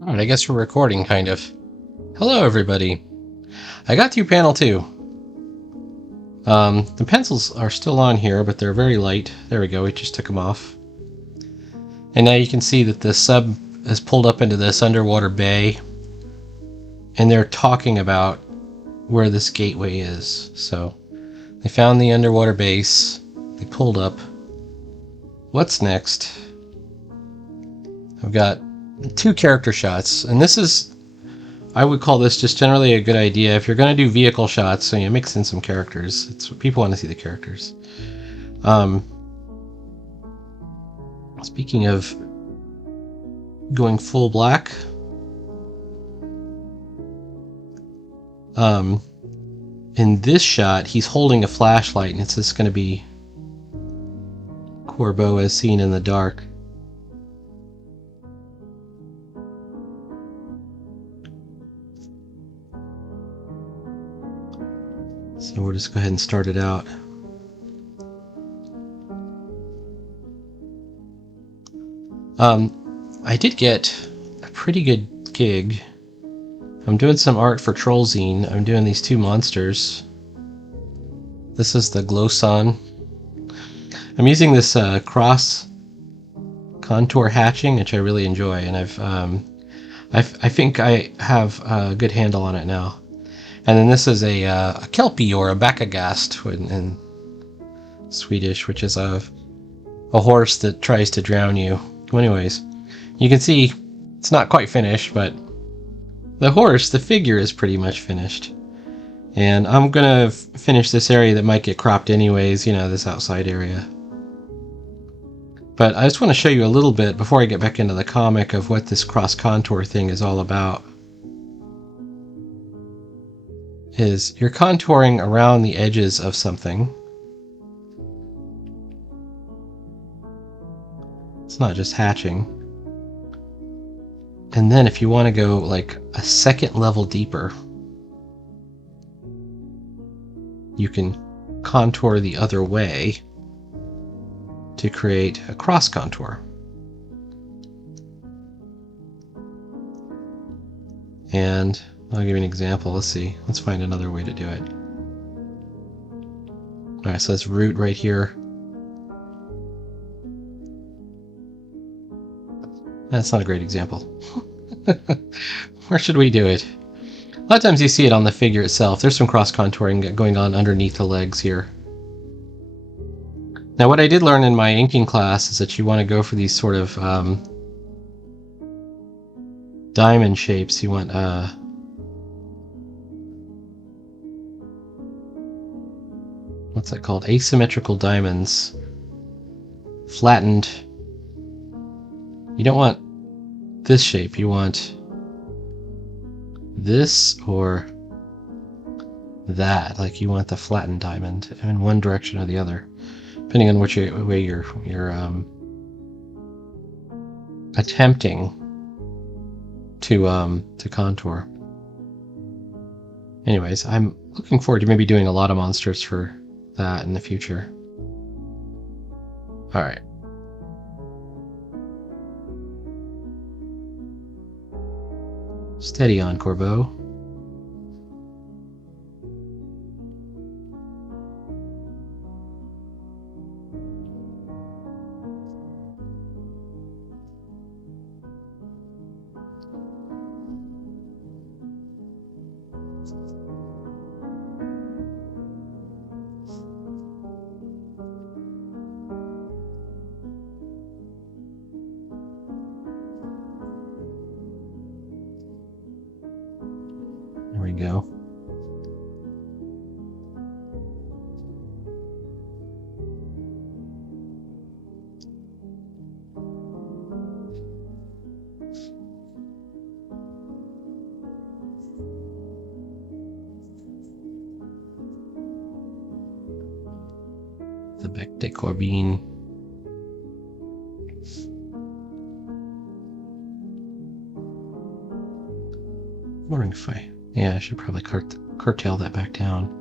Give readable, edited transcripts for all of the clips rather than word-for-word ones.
Alright, I guess we're recording, kind of. Hello, everybody. I got through panel 2. The pencils are still on here, but they're very light. There we go, we just took them off. And now you can see that the sub has pulled up into this underwater bay, and they're talking about where this gateway is. So, they found the underwater base, they pulled up. What's next? I've got 2 character shots, and this is, I would call this just generally a good idea. If you're going to do vehicle shots, so you mix in some characters. It's people want to see the characters. Speaking of going full black, in this shot, he's holding a flashlight, and it's just going to be Corbeau as seen in the dark. So we'll just go ahead and start it out. I did get a pretty good gig. I'm doing some art for Trollzine. I'm doing these 2 monsters. This is the Glowson. I'm using this cross contour hatching, which I really enjoy, and I think I have a good handle on it now. And then this is a Kelpie, or a Backagast in Swedish, which is a horse that tries to drown you. Well, anyways, you can see it's not quite finished, but the horse, the figure, is pretty much finished. And I'm gonna finish this area that might get cropped anyways, you know, this outside area. But I just want to show you a little bit, before I get back into the comic, of what this cross contour thing is all about. Is you're contouring around the edges of something. It's not just hatching. And then if you want to go like a second level deeper, you can contour the other way to create a cross contour. And I'll give you an example. Let's see. Let's find another way to do it. Alright, so this root right here. That's not a great example. Where should we do it? A lot of times you see it on the figure itself. There's some cross contouring going on underneath the legs here. Now, what I did learn in my inking class is that you want to go for these sort of diamond shapes. You want what's that called? Asymmetrical diamonds. Flattened. You don't want this shape. You want this or that. Like, you want the flattened diamond in one direction or the other, depending on which way you're attempting to contour. Anyways, I'm looking forward to maybe doing a lot of monsters for that in the future. All right. Steady on, Corbeau. There we go. The bec de Corbin. I'm wondering if I should probably curtail that back down.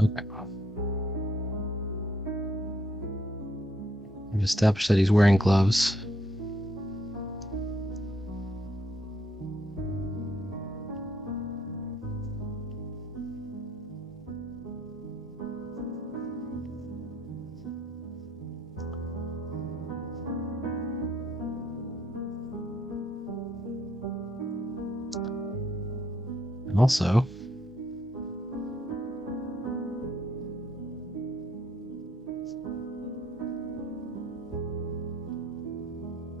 Okay. We've established that he's wearing gloves. And also,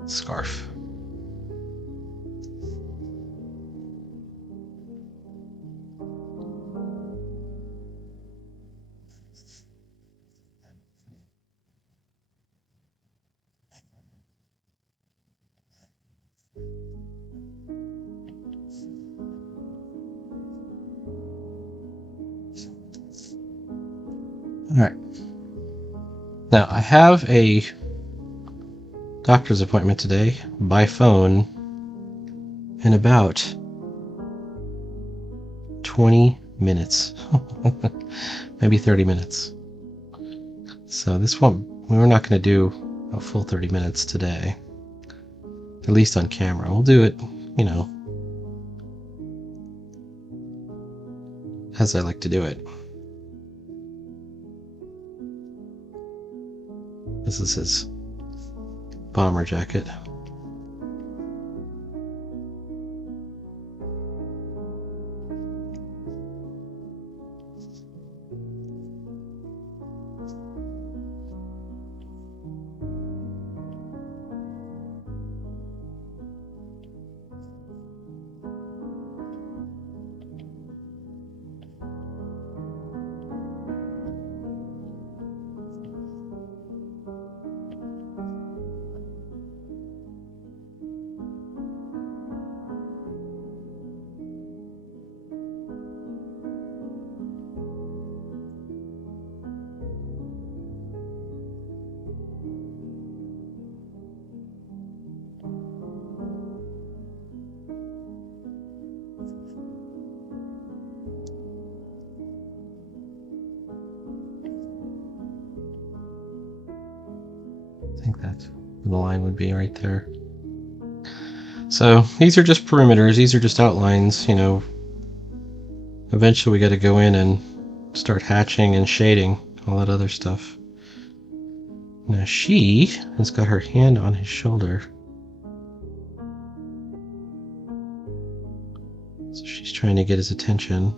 scarf. All right. Now, I have a doctor's appointment today by phone in about 20 minutes, maybe 30 minutes. So this one, we're not going to do a full 30 minutes today, at least on camera. We'll do it, you know, as I like to do it. This is his bomber jacket. I think that's where the line would be right there. So these are just perimeters. These are just outlines, you know. Eventually we got to go in and start hatching and shading, all that other stuff. Now she has got her hand on his shoulder. So she's trying to get his attention.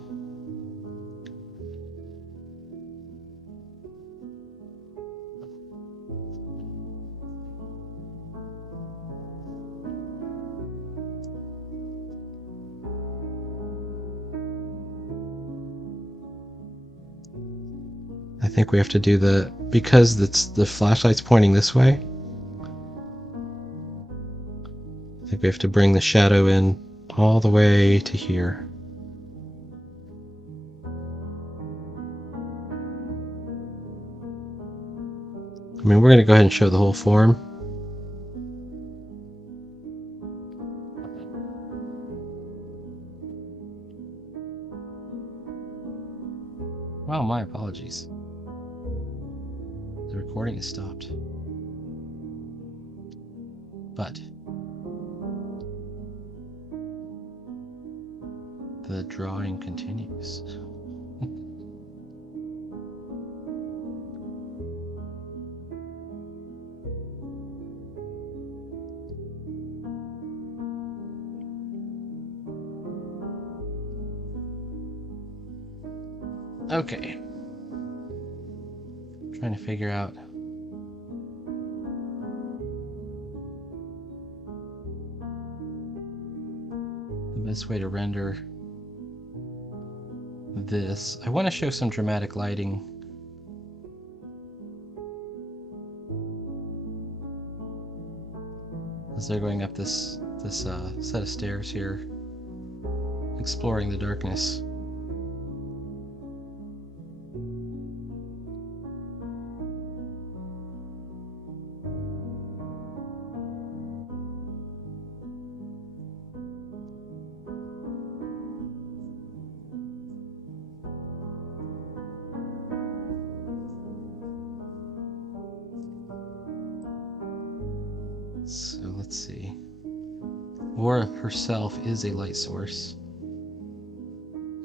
I think we have to do because the flashlight's pointing this way, I think we have to bring the shadow in all the way to here. I mean, we're going to go ahead and show the whole form. Wow, my apologies. The recording has stopped. But the drawing continues. Okay. Trying to figure out the best way to render this. I want to show some dramatic lighting. As they're going up this set of stairs here, exploring the darkness. Aura herself is a light source.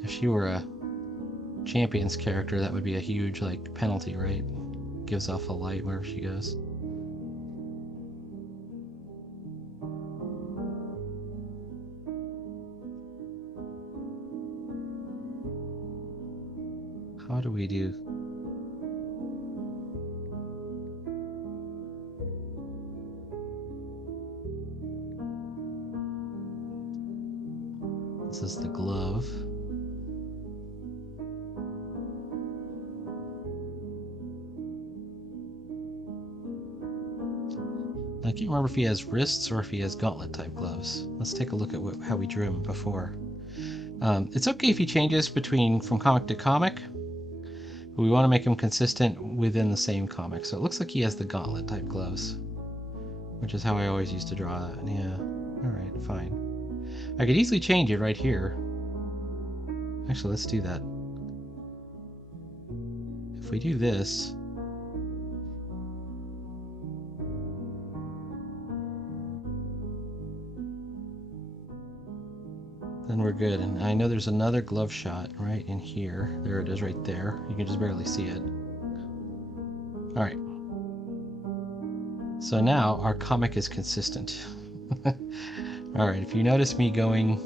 If she were a champion's character, that would be a huge like penalty, right? Gives off a light wherever she goes. How do we do? This is the glove. I can't remember if he has wrists or if he has gauntlet type gloves. Let's take a look at how we drew him before. It's okay if he changes from comic to comic, but we want to make him consistent within the same comic. So it looks like he has the gauntlet type gloves, which is how I always used to draw that. Yeah, alright, fine. I could easily change it right here. Actually, let's do that. If we do this, then we're good. And I know there's another glove shot right in here. There it is right there. You can just barely see it. Alright. So now our comic is consistent. Alright, if you notice me going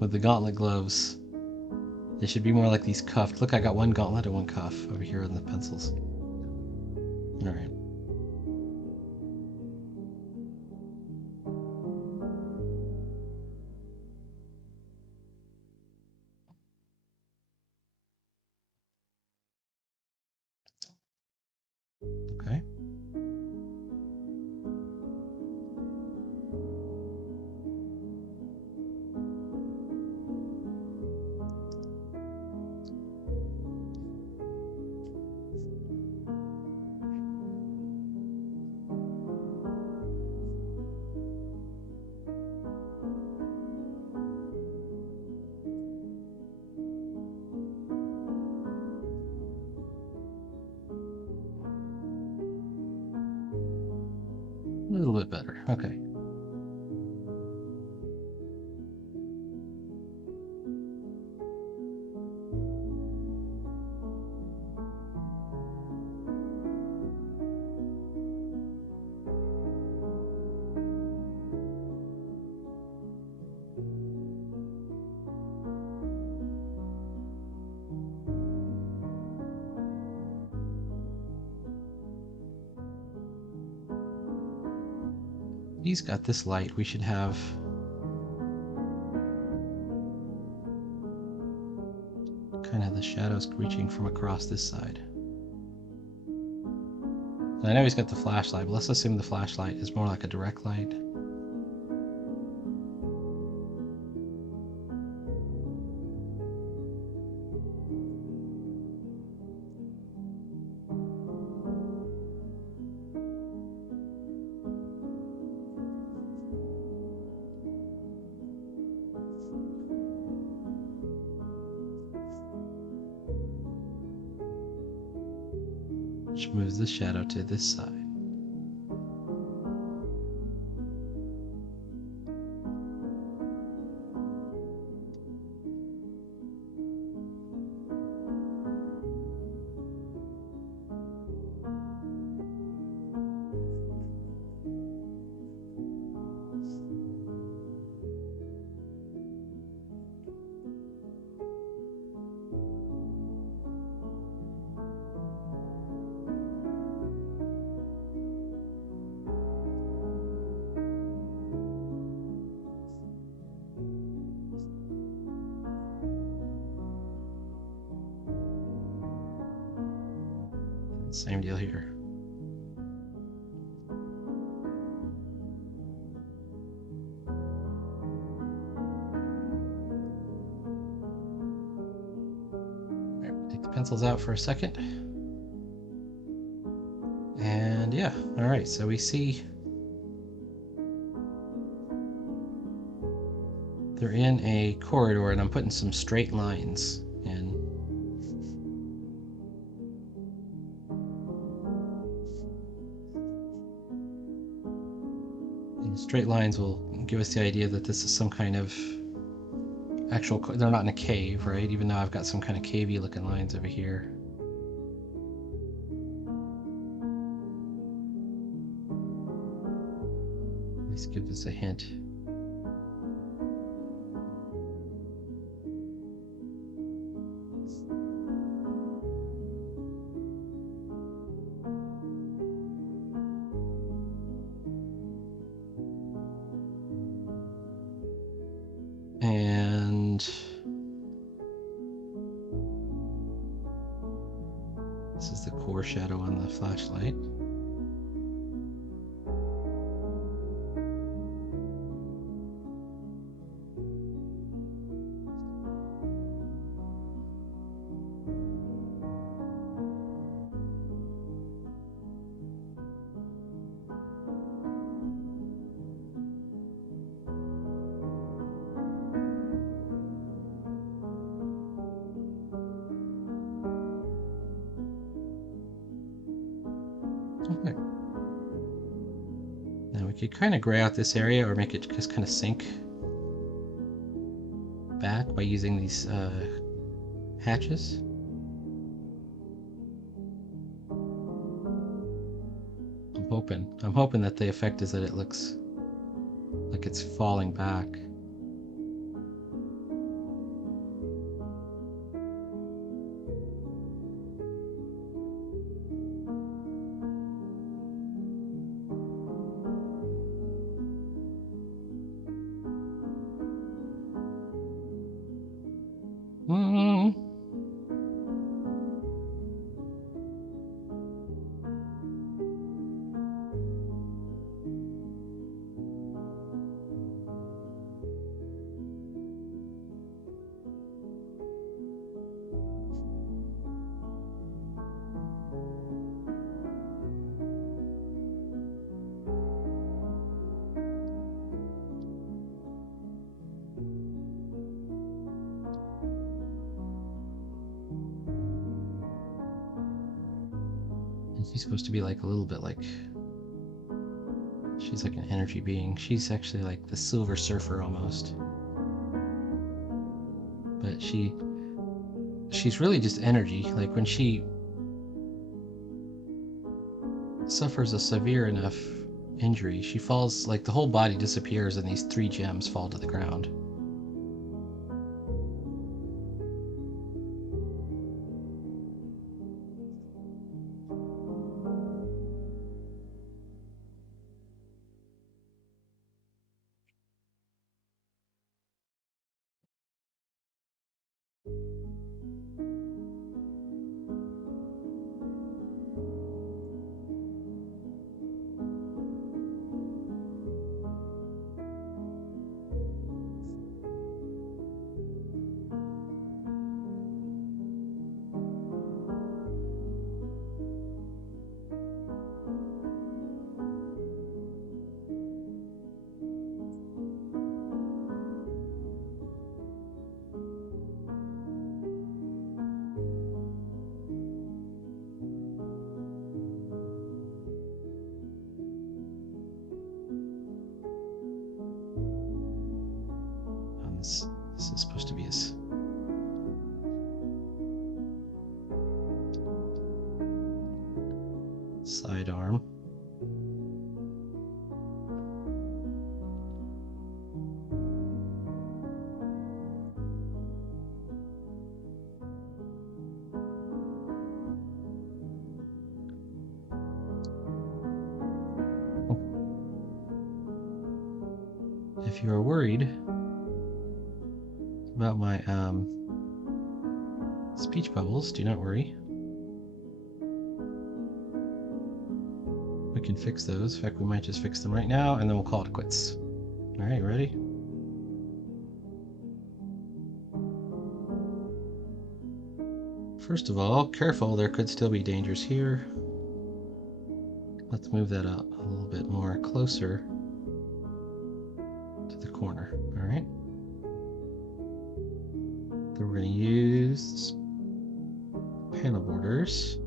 with the gauntlet gloves, they should be more like these cuffed. Look, I got one gauntlet and one cuff over here in the pencils. Alright. Okay. A little bit better. Okay. He's got this light. We should have kind of the shadows reaching from across this side. And I know he's got the flashlight, but let's assume the flashlight is more like a direct light. Which moves the shadow to this side. Same deal here. Right, take the pencils out for a second. And yeah, all right, so we see they're in a corridor and I'm putting some straight lines in. And straight lines will give us the idea that this is some kind of actual, they're not in a cave, right? Even though I've got some kind of cavey looking lines over here. Let's give this a hint. And this is the core shadow on the flashlight. Okay. Now we could kind of gray out this area or make it just kind of sink back by using these hatches. I'm hoping that the effect is that it looks like it's falling back. She's supposed to be like a little bit like, she's like an energy being. She's actually like the Silver Surfer almost. But she's really just energy. Like when she suffers a severe enough injury, she falls, like the whole body disappears and these 3 gems fall to the ground. This is supposed to be his sidearm. If you are worried about my speech bubbles, do not worry. We can fix those. In fact, we might just fix them right now and then we'll call it quits. All right, ready? First of all, careful, there could still be dangers here. Let's move that up a little bit more closer to the corner, all right? Then we're going to use panel borders.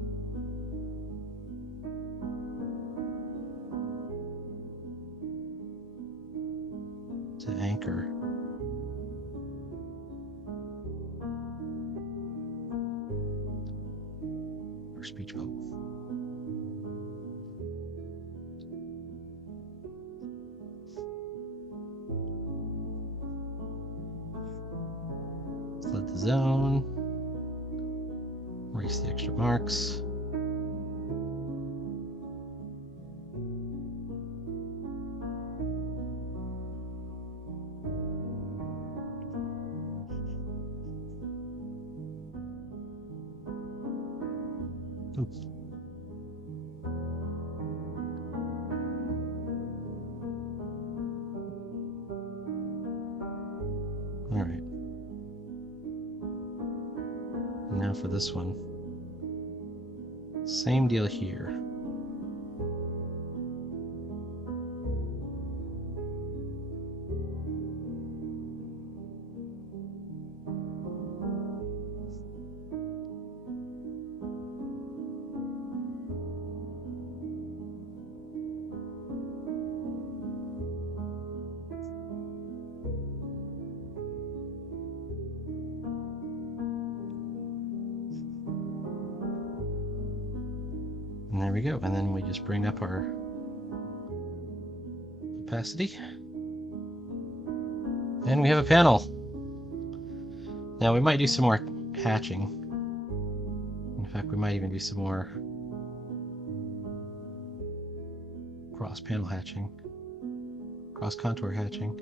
speech bubble. Select the zone. Erase the extra marks. Oops. All right. And now for this one. Same deal here. And there we go. And then we just bring up our opacity. And we have a panel. Now we might do some more hatching. In fact, we might even do some more cross panel hatching, cross contour hatching.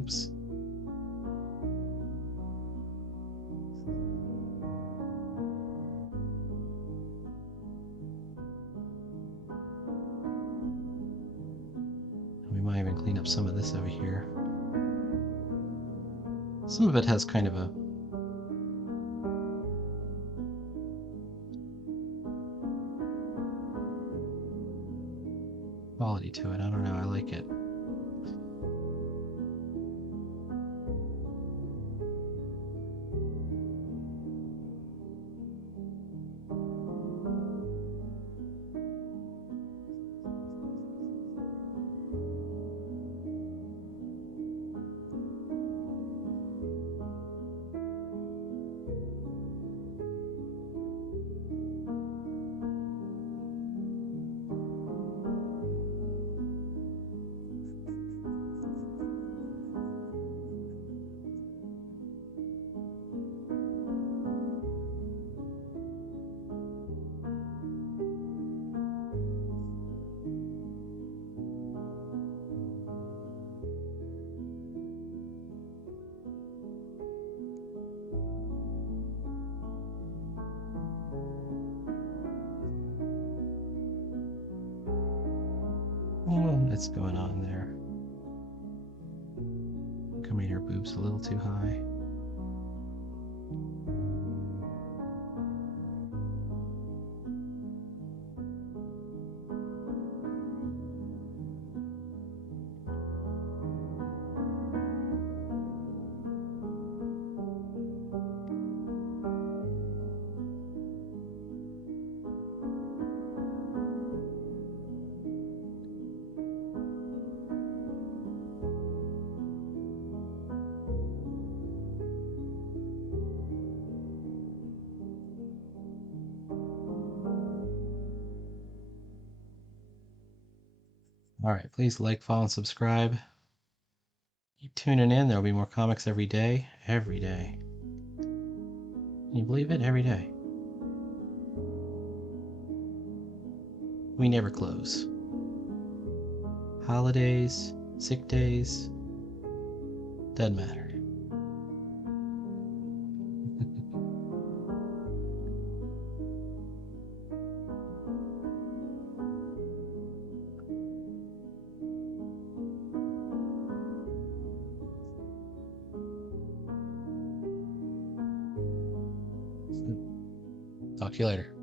Oops. We might even clean up some of this over here. Some of it has kind of a quality to it. I don't know, I like it. What's going on there? Come in your boobs a little too high. All right, please like, follow, and subscribe. Keep tuning in. There'll be more comics every day. Every day. Can you believe it? Every day. We never close. Holidays, sick days, doesn't matter. Talk to you later.